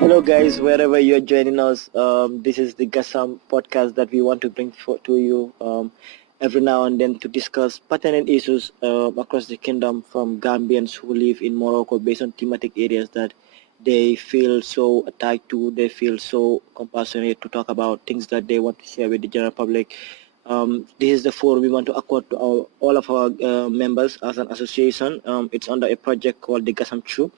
Hello, guys, wherever you're joining us. This is the Gasam podcast that we want to bring to you every now and then to discuss pertinent issues across the kingdom from Gambians who live in Morocco based on thematic areas that they feel so attached to, they feel so compassionate to talk about things that they want to share with the general public. This is the forum we want to accord to all of our members as an association. It's under a project called the GASAMTube,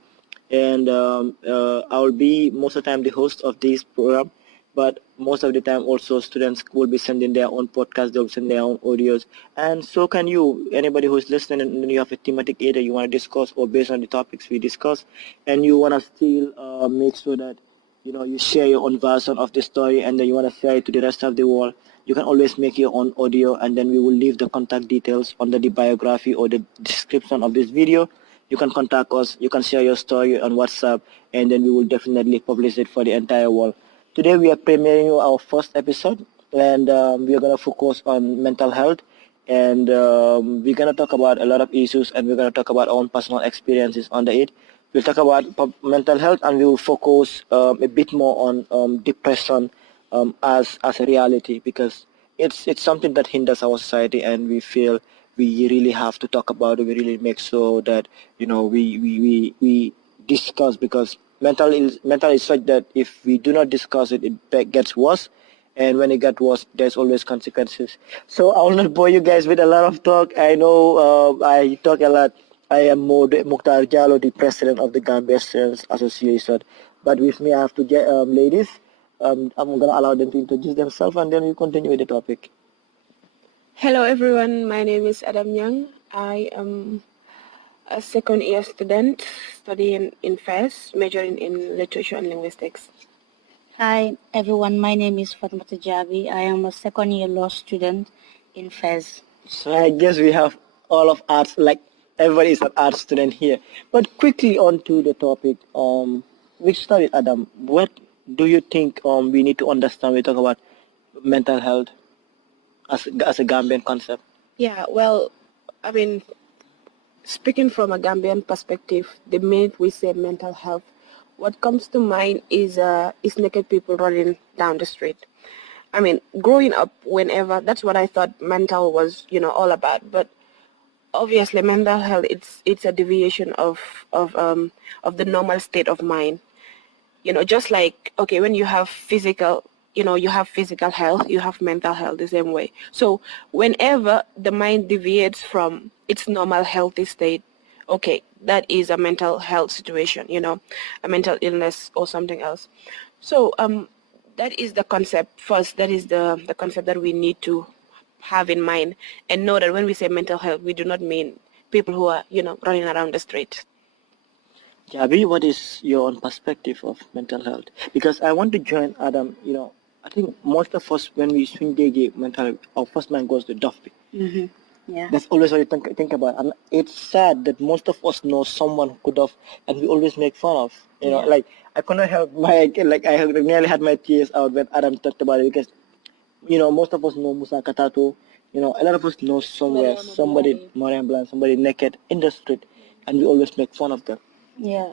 and I will be most of the time the host of this program, but most of the time also students will be sending their own podcasts, they'll send their own audios, and so can you. Anybody who is listening and you have a thematic area you want to discuss or based on the topics we discuss, and you want to still make sure that you share your own version of the story and then you want to share it to the rest of the world, you can always make your own audio, and then we will leave the contact details under the biography or the description of this video. You can contact us, you can share your story on WhatsApp, and then we will definitely publish it for the entire world. Today we are premiering our first episode, and we are going to focus on mental health, and we're going to talk about a lot of issues, and we're going to talk about our own personal experiences under it. We'll talk about mental health, and we will focus a bit more on depression as a reality, because it's something that hinders our society, and we feel we really have to talk about it. We really make sure that we discuss, because mental is such that if we do not discuss it, it gets worse, and when it gets worse, there's always consequences. So I will not bore you guys with a lot of talk. I know I talk a lot. I am Momodou Muctarr Jallow, the president of the Gambian Students Association, but with me I have two ladies. I'm gonna allow them to introduce themselves, and then we continue with the topic. Hello everyone, my name is Nyang. I am a second year student studying in FES, majoring in literature and linguistics. Hi everyone, my name is Fatoumatta Jarbi. I am a second year law student in FES. So I guess we have all of arts, like everybody is an art student here. But quickly on to the topic, we started, Adam. What do you think we need to understand when we talk about mental health as a Gambian concept? Yeah, well, I mean, speaking from a Gambian perspective, the minute we say mental health, what comes to mind is naked people running down the street. I mean, growing up, that's what I thought mental was, all about. But obviously, mental health, it's a deviation of the normal state of mind. Just like, okay, when you have physical health, you have mental health the same way. So whenever the mind deviates from its normal healthy state, okay, that is a mental health situation, a mental illness or something else. So that is the concept first. That is the concept that we need to have in mind, and know that when we say mental health, we do not mean people who are, running around the street. Jabi, what is your own perspective of mental health? Because I want to join Adam. I think most of us, when we swing DG mental health, our first mind goes to Duffy. Mm-hmm. Yeah. That's always what you think about. And it's sad that most of us know someone who could have, and we always make fun of. Like I couldn't help I nearly had my tears out when Adam talked about it, because, most of us know Musa Katato. A lot of us know somebody Mariam Blanc, somebody naked in the street, and we always make fun of them. Yeah.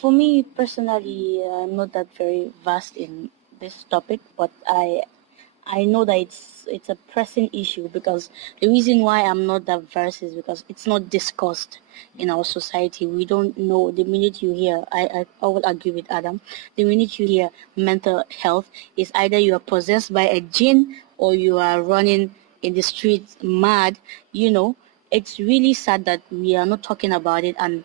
For me personally, I'm not that very vast in this topic, but I know that it's a pressing issue, because the reason why I'm not that versed is because it's not discussed in our society. We don't know. The minute you hear, I will agree with Adam, the minute you hear mental health, is either you are possessed by a jinn or you are running in the streets mad. It's really sad that we are not talking about it, and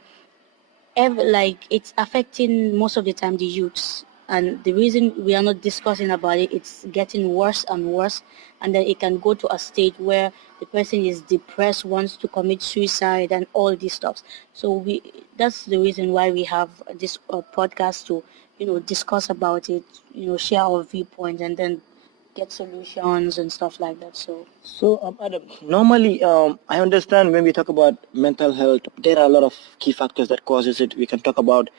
it's affecting most of the time the youths. And the reason we are not discussing about it, it's getting worse and worse, and then it can go to a state where the person is depressed, wants to commit suicide, and all these stuff. So that's the reason why we have this podcast to discuss about it, share our viewpoints, and then get solutions and stuff like that. So Adam, normally I understand when we talk about mental health, there are a lot of key factors that causes it. We can talk about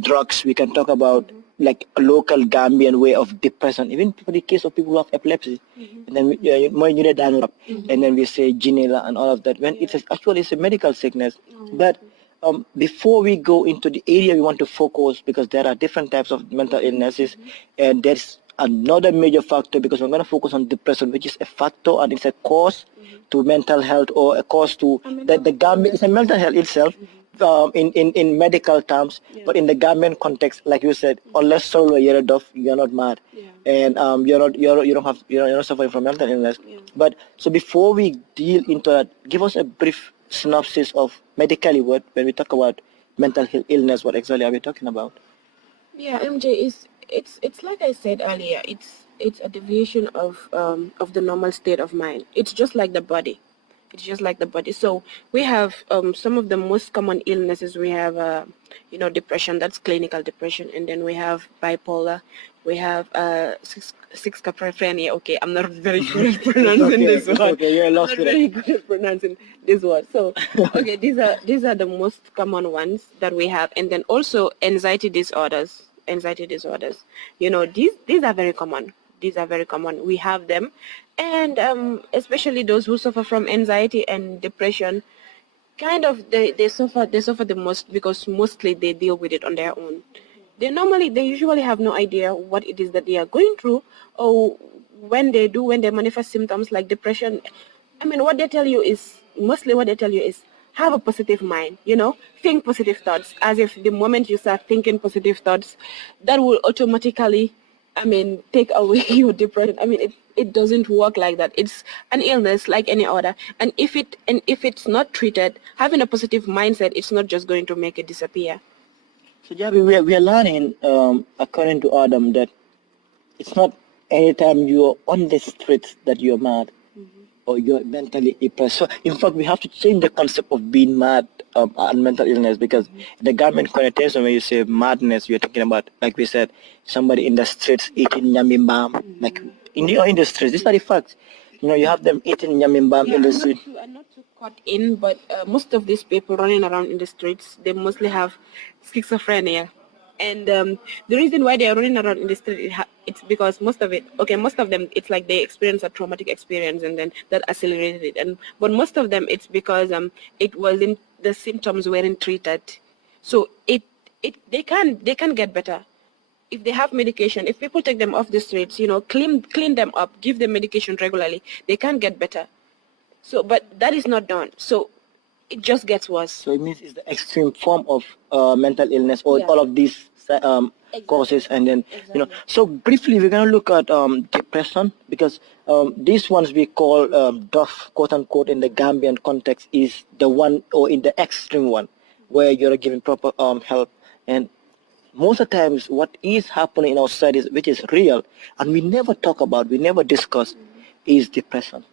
drugs. We can talk about like a local Gambian way of depression, even for the case of people who have epilepsy. And then and then we say Ginela and all of that, when it's actually it's a medical sickness. But before we go into the area we want to focus, because there are different types of mental illnesses, and there's another major factor, because we're going to focus on depression, which is a factor and it's a cause to mental health, or a cause to the Gambian. It's a mental health itself. In medical terms, but in the Gambian context, like you said, unless solo you're deaf, you're not mad, and you're not suffering from mental illness. But so before we deal into that, give us a brief synopsis of medically what when we talk about mental illness, what exactly are we talking about? Yeah, MJ, is it's like I said earlier. It's a deviation of the normal state of mind. It's just like the body. It's just like the body. So we have some of the most common illnesses. We have, depression. That's clinical depression, and then we have bipolar. We have schizophrenia. Okay, I'm not very good at pronouncing this word. Okay, you're lost. I'm not very good at pronouncing this word. So, okay, these are the most common ones that we have, and then also anxiety disorders. These are very common. These are very common. We have them, and especially those who suffer from anxiety and depression, kind of they suffer the most, because mostly they deal with it on their own. They usually have no idea what it is that they are going through, or when they manifest symptoms like depression. I mean, what they tell you is have a positive mind, think positive thoughts, as if the moment you start thinking positive thoughts, that will automatically, take away your depression. It doesn't work like that. It's an illness like any other. And if it's not treated, having a positive mindset, it's not just going to make it disappear. So Jarbi, we are learning, according to Adam, that it's not anytime you're on the streets that you're mad or you're mentally depressed. So in fact, we have to change the concept of being mad and mental illness, because the Gambian connotation, when you say madness, you're talking about, like we said, somebody in the streets eating nyamimbam, like in the streets. These are the facts. You have them eating nyamimbam in the street. I'm not too caught in, but most of these people running around in the streets, they mostly have schizophrenia. And the reason why they are running around in the street, it's because most of them, it's like they experience a traumatic experience, and then that accelerated it. But most of them, it's because the symptoms weren't treated. So they can get better if they have medication. If people take them off the streets, clean them up, give them medication regularly, they can get better. So, but that is not done. So it just gets worse. So it means it's the extreme form of mental illness, or all of these causes, and then So briefly, we're gonna look at depression, because these ones we call DOF, quote unquote, in the Gambian context, is the one, or in the extreme one, where you're giving proper help. And most of the times, what is happening in our society, which is real, and we never talk about, we never discuss, is depression,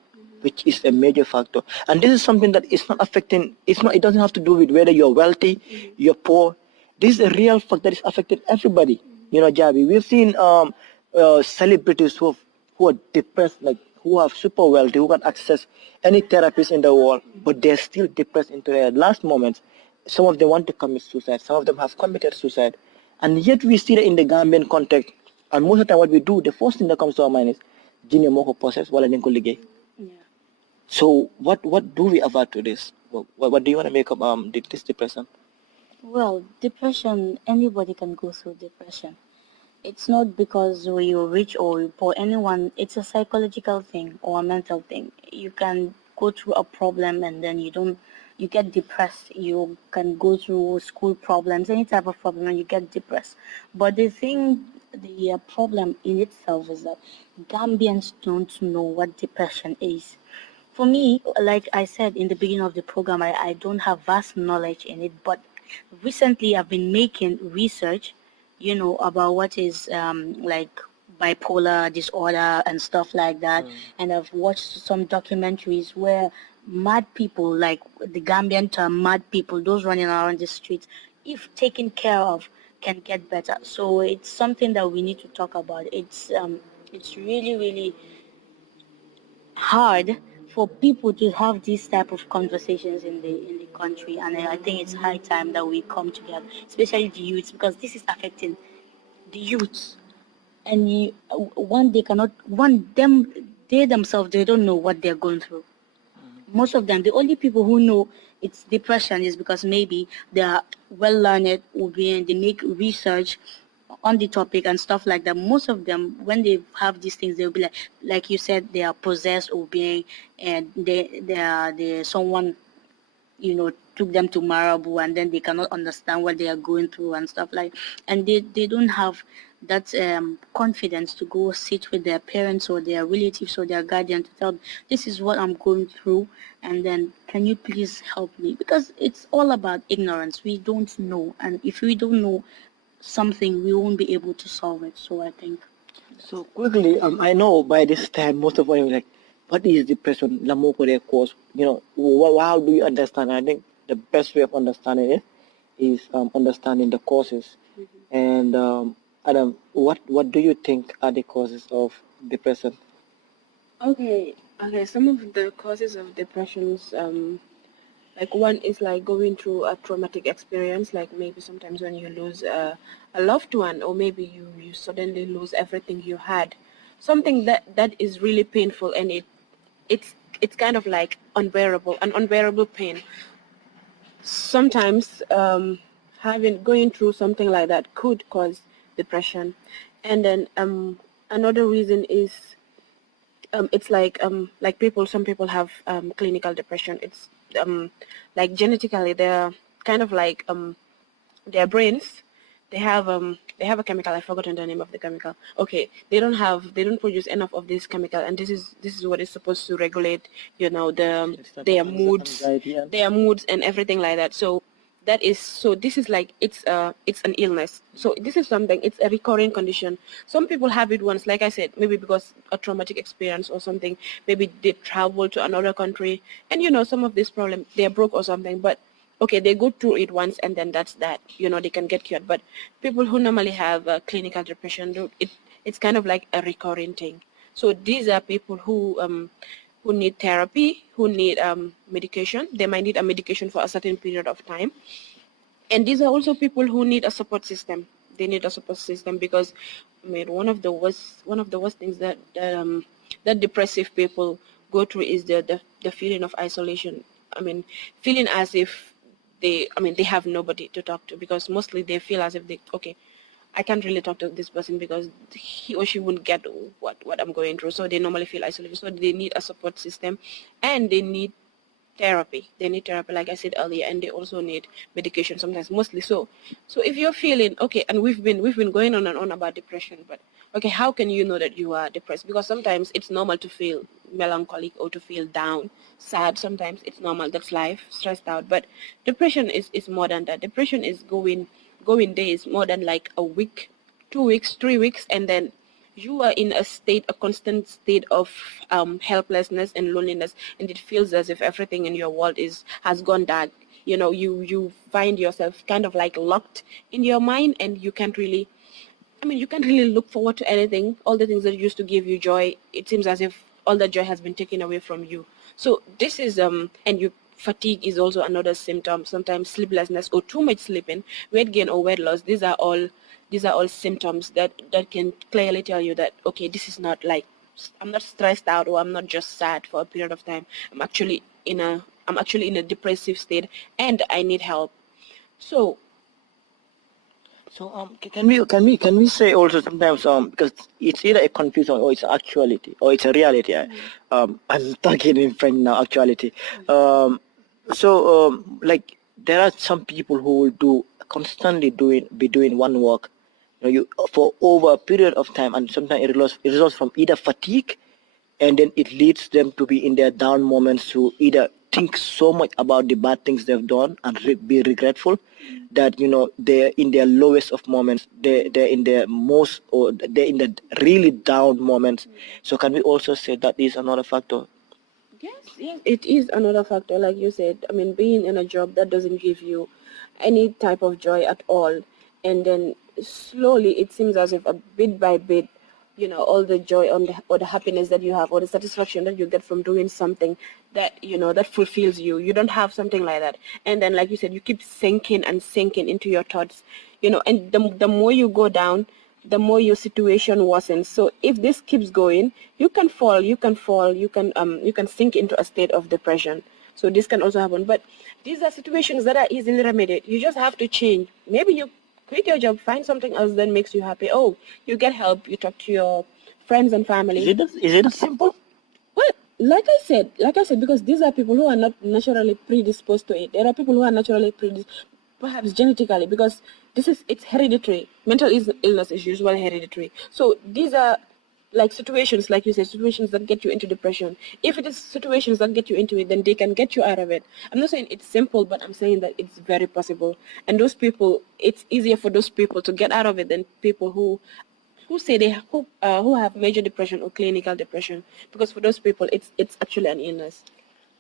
which is a major factor. And this is something that is not affecting, it doesn't have to do with whether you're wealthy, you're poor. This is a real fact that is affecting everybody. Jarbi, we've seen celebrities who are depressed, like who are super wealthy, who can access any therapist in the world, but they're still depressed into their last moments. Some of them want to commit suicide. Some of them have committed suicide. And yet we see that in the Gambian context, and most of the time what we do, the first thing that comes to our mind is, Junior Moko process, wala neng ko ligay. So what do we avert to this? What do you want to make of this depression? Well, depression, anybody can go through depression. It's not because you're rich or you're poor. Anyone, it's a psychological thing or a mental thing. You can go through a problem and then you get depressed. You can go through school problems, any type of problem, and you get depressed. But the problem in itself is that Gambians don't know what depression is. For me, like I said in the beginning of the program, I don't have vast knowledge in it, but recently I've been making research, about what is like bipolar disorder and stuff like that. And I've watched some documentaries where mad people, like the Gambian term mad people, those running around the streets, if taken care of, can get better. So it's something that we need to talk about. It's really, really hard for people to have these type of conversations in the country, and I think it's high time that we come together, especially the youths, because this is affecting the youths. And they themselves, they don't know what they're going through. Most of them, the only people who know it's depression is because maybe they are well learned, or they make research on the topic and stuff like that. Most of them, when they have these things, they'll be like you said, they are possessed or being, and they someone, took them to Marabu, and then they cannot understand what they are going through and stuff like, and they don't have that confidence to go sit with their parents or their relatives or their guardian to tell them, this is what I'm going through, and then can you please help me? Because it's all about ignorance. We don't know, and if we don't know something, we won't be able to solve it. So I think. So quickly, I know by this time most of us are like, what is depression? Lamoko their cause. How do you understand? I think the best way of understanding it is understanding the causes. And Adam, what do you think are the causes of depression? Okay, some of the causes of depressions, like one is like going through a traumatic experience, like maybe sometimes when you lose a loved one, or maybe you suddenly lose everything you had, something that is really painful, and it's kind of like an unbearable pain. Sometimes going through something like that could cause depression. And then another reason is it's like some people have clinical depression. It's like genetically they're kind of like their brains, they have a chemical. I've forgotten the name of the chemical. Okay, they don't produce enough of this chemical, and this is what is supposed to regulate, their moods, and everything like that. So this is like it's an illness. So this is something, it's a recurring condition. Some people have it once, like I said, maybe because a traumatic experience or something. Maybe they travel to another country, and some of this problem, they're broke or something, but okay, they go through it once and then that's that. They can get cured. But people who normally have clinical depression, it's kind of like a recurring thing. So these are people who need therapy, who need medication. They might need a medication for a certain period of time. And these are also people who need a support system. They need a support system because, I mean, one of the worst things that depressive people go through is the feeling of isolation. I mean, feeling as if they have nobody to talk to, because mostly they feel as if I can't really talk to this person because he or she wouldn't get what I'm going through. So they normally feel isolated. So they need a support system, and they need therapy. They need therapy, like I said earlier, and they also need medication sometimes, mostly. So if you're feeling okay, and we've been going on and on about depression, but okay, how can you know that you are depressed? Because sometimes it's normal to feel melancholic or to feel down, sad. Sometimes it's normal. That's life. Stressed out. But depression is more than that. Depression is going days, more than like a week, 2 weeks, 3 weeks, and then you are in a constant state of helplessness and loneliness, and it feels as if everything in your world has gone dark. You find yourself kind of like locked in your mind, and you can't really look forward to anything. All the things that used to give you joy, it seems as if all that joy has been taken away from you. So this is and fatigue is also another symptom. Sometimes sleeplessness or too much sleeping, weight gain or weight loss. These are all symptoms that can clearly tell you that, okay, this is not like, I'm not stressed out, or I'm not just sad for a period of time. I'm actually in a depressive state, and I need help. So can we say also sometimes because it's either a confusion or it's actuality or it's a reality. I'm talking in French now. Actuality. Like there are some people who will constantly be doing one work, for over a period of time, and sometimes it results from either fatigue, and then it leads them to be in their down moments to either think so much about the bad things they've done and be regretful that they're in their lowest of moments, they're in their most, or they're in the really down moments. So can we also say that is another factor? Yes, it is another factor. Like you said, I mean, being in a job that doesn't give you any type of joy at all, and then slowly it seems as if a bit by bit, all the joy or the happiness that you have, or the satisfaction that you get from doing something that that fulfills you, you don't have something like that. And then, like you said, you keep sinking and sinking into your thoughts, and the more you go down, the more your situation worsens. So if this keeps going, you can fall, you can sink into a state of depression. So this can also happen. But these are situations that are easily remedied. You just have to change. Maybe you quit your job, find something else that makes you happy. Oh, you get help. You talk to your friends and family. Is it simple? Well, like I said, because these are people who are not naturally predisposed to it. There are people who are naturally predisposed, perhaps genetically, because it's hereditary. Mental illness is usually hereditary. So these are like situations, like you said, situations that get you into depression. If it is situations that get you into it, then they can get you out of it. I'm not saying it's simple, but I'm saying that it's very possible. And those people, it's easier for those people to get out of it than people who say who have major depression or clinical depression, because for those people it's actually an illness.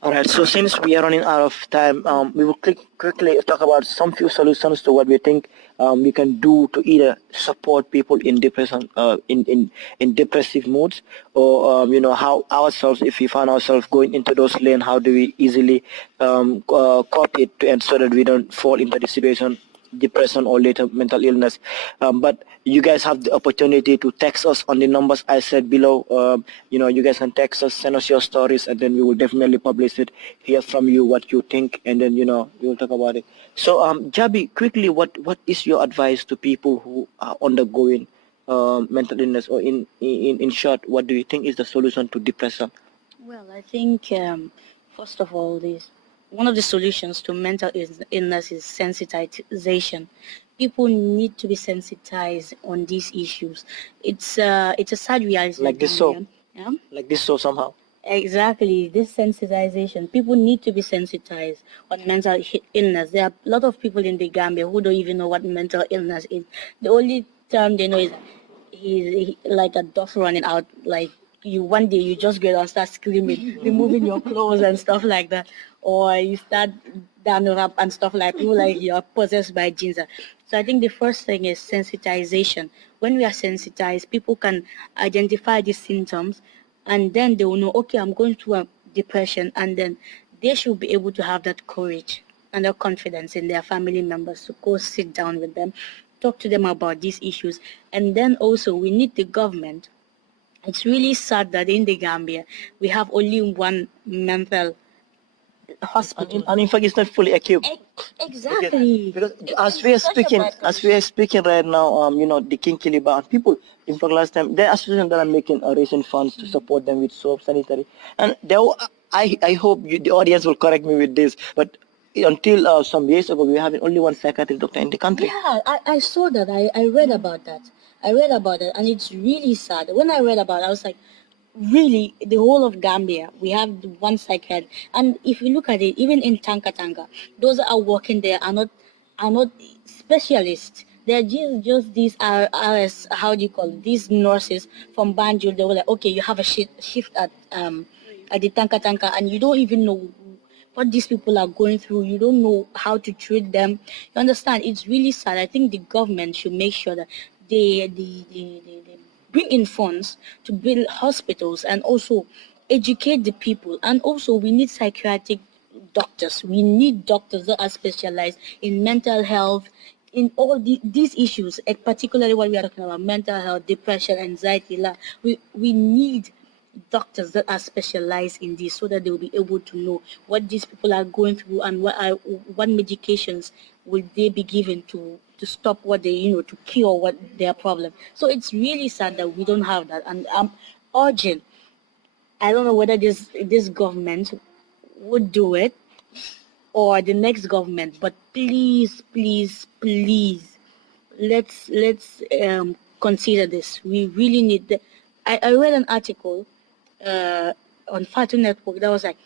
All right, so since we are running out of time, we will quickly talk about some few solutions to what we think we can do to either support people in depression, in depressive moods, or how ourselves, if we find ourselves going into those lanes, how do we easily cope it to ensure that we don't fall into the situation, depression or later mental illness. But you guys have the opportunity to text us on the numbers I said below. You guys can text us, send us your stories, and then we will definitely publish it, hear from you what you think, and then we will talk about it. So Jabi, quickly, what is your advice to people who are undergoing mental illness, or in short, what do you think is the solution to depression? Well, I think first of all, one of the solutions to mental illness is sensitization. People need to be sensitized on these issues. It's a sad reality. Like this, so yeah? Like this, so somehow. Exactly, this sensitization. People need to be sensitized on mental illness. There are a lot of people in the Gambia who don't even know what mental illness is. The only term they know is he's like a dog running out. Like you, one day you just get and start screaming, removing your clothes and stuff like that, or you start down up and stuff like you, like you're possessed by jinns. So I think the first thing is sensitization. When we are sensitized, people can identify these symptoms, and then they will know, okay, I'm going through a depression, and then they should be able to have that courage and that confidence in their family members to go sit down with them, talk to them about these issues. And then also we need the government. It's really sad that in the Gambia we have only one mental hospital, and in fact it's not fully equipped. Exactly. Because as we are speaking right now, the King Kiliba and people, in fact, last time there are associations that are making raising funds to support them with soap, sanitary, and I hope the audience will correct me with this, but until some years ago we were having only one psychiatric doctor in the country. Yeah, I saw that. I read about that. And it's really sad. When I read about it, I was like, really, the whole of Gambia, we have one psychiatrist. And if you look at it, even in Tanka Tanka, those that are working there are not specialists. They're just these RS, how do you call it, these nurses from Banjul. They were like, okay, you have a shift at the Tanka Tanka, and you don't even know what these people are going through. You don't know how to treat them. You understand? It's really sad. I think the government should make sure that they bring in funds to build hospitals and also educate the people. And also we need psychiatric doctors. We need doctors that are specialized in mental health, in all these issues, particularly what we are talking about, mental health, depression, anxiety. We need doctors that are specialized in this so that they will be able to know what these people are going through and what medications will they be given to stop what they, to cure what their problem. So it's really sad that we don't have that. And I'm urging, I don't know whether this government would do it or the next government, but please, let's consider this. We really need I read an article on Fatu Network that was like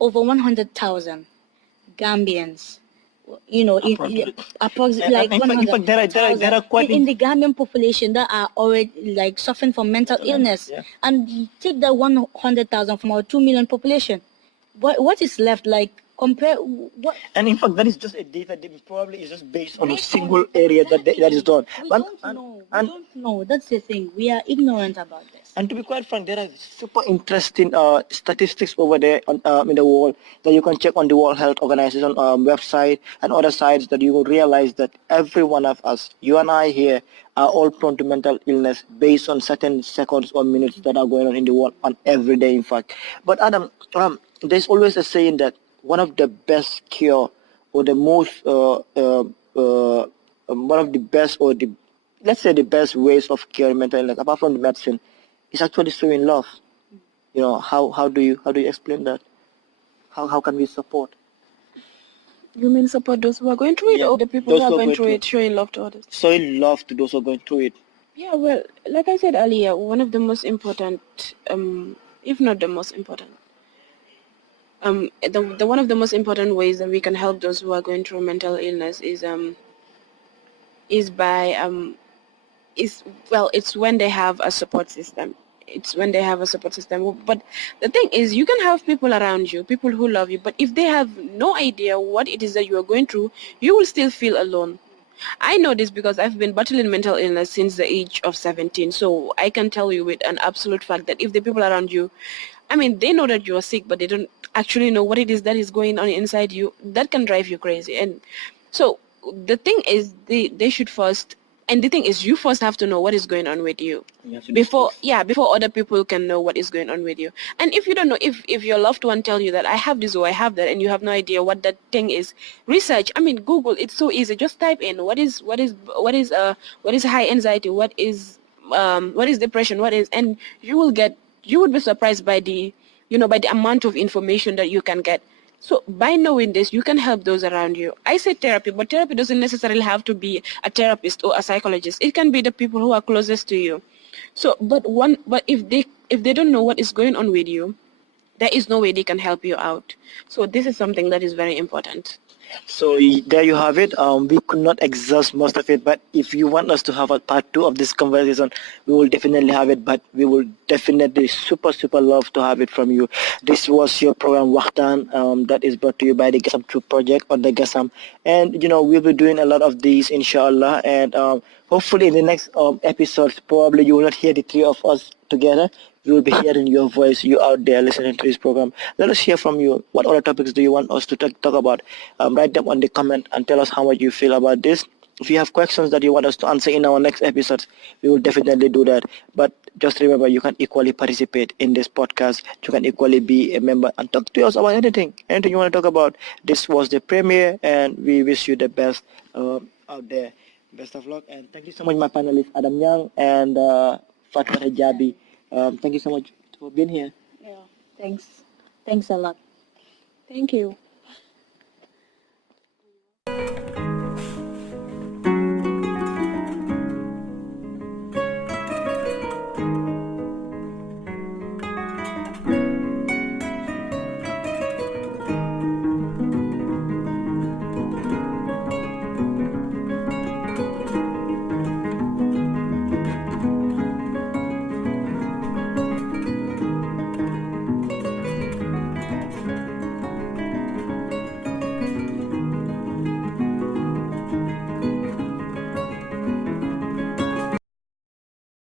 over 100,000 Gambians, approximately like 100,000 there are quite in the Gambian population that are already like suffering from mental illness. Yeah. And you take that 100,000 from our 2 million population, what is left? Like compare what? And in fact, that is just a data that probably is just based on a single area that is done. We don't know. That's the thing. We are ignorant about this. And to be quite frank, there are super interesting statistics over there on, in the world that you can check on the World Health Organization website and other sites that you will realize that every one of us, you and I here, are all prone to mental illness based on certain seconds or minutes that are going on in the world on every day, in fact. But Adam, there's always a saying that one of the best cure or the most one of the best or the let's say the best ways of curing mental illness apart from the medicine is actually showing love. You know, how do you explain that? How can we support? You mean support those who are going through it, Yeah, or the people those who are who are going going through through it, showing love to others? showing love to those who are going through it. Yeah, well, like I said earlier, one of the most important, if not the most important, the one of the most important ways that we can help those who are going through mental illness is by is well, it's when they have a support system. It's when they have a support system. But the thing is, you can have people around you, people who love you, but if they have no idea what it is that you are going through, you will still feel alone. I know this because I've been battling mental illness since the age of 17. So I can tell you with an absolute fact that if the people around you, I mean, they know that you are sick, but they don't actually know what it is that is going on inside you, that can drive you crazy. And so the thing is, they should first, and the thing is, you first have to know what is going on with you before other people can know what is going on with you. And if you don't know, if your loved one tell you that I have this or I have that, and you have no idea what that thing is, research. I mean, Google. It's so easy. Just type in what is high anxiety, what is depression, what is, and you would be surprised by the by the amount of information that you can get. So by knowing this, you can help those around you. I say therapy, but therapy doesn't necessarily have to be a therapist or a psychologist. It can be the people who are closest to you. So, but if they don't know what is going on with you, there is no way they can help you out. So this is something that is very important. So there you have it. We could not exhaust most of it, but if you want us to have a part two of this conversation, we will definitely have it. But we will definitely super love to have it from you. This was your program WAXTAN, that is brought to you by the GASAMTube project on the Gasam, and we'll be doing a lot of these, inshallah, and hopefully in the next episodes, probably you will not hear the three of us together. We will be hearing your voice, you out there listening to this program. Let us hear from you. What other topics do you want us to talk about? Write them on the comment and tell us how much you feel about this. If you have questions that you want us to answer in our next episodes, we will definitely do that. But just remember, you can equally participate in this podcast. You can equally be a member and talk to us about anything you want to talk about. This was the premiere, and we wish you the best out there. Best of luck, and thank you so much, my panelists, Adam Nyang and Fatoumatta Jarbi. Thank you so much for being here. Yeah, thanks a lot. Thank you.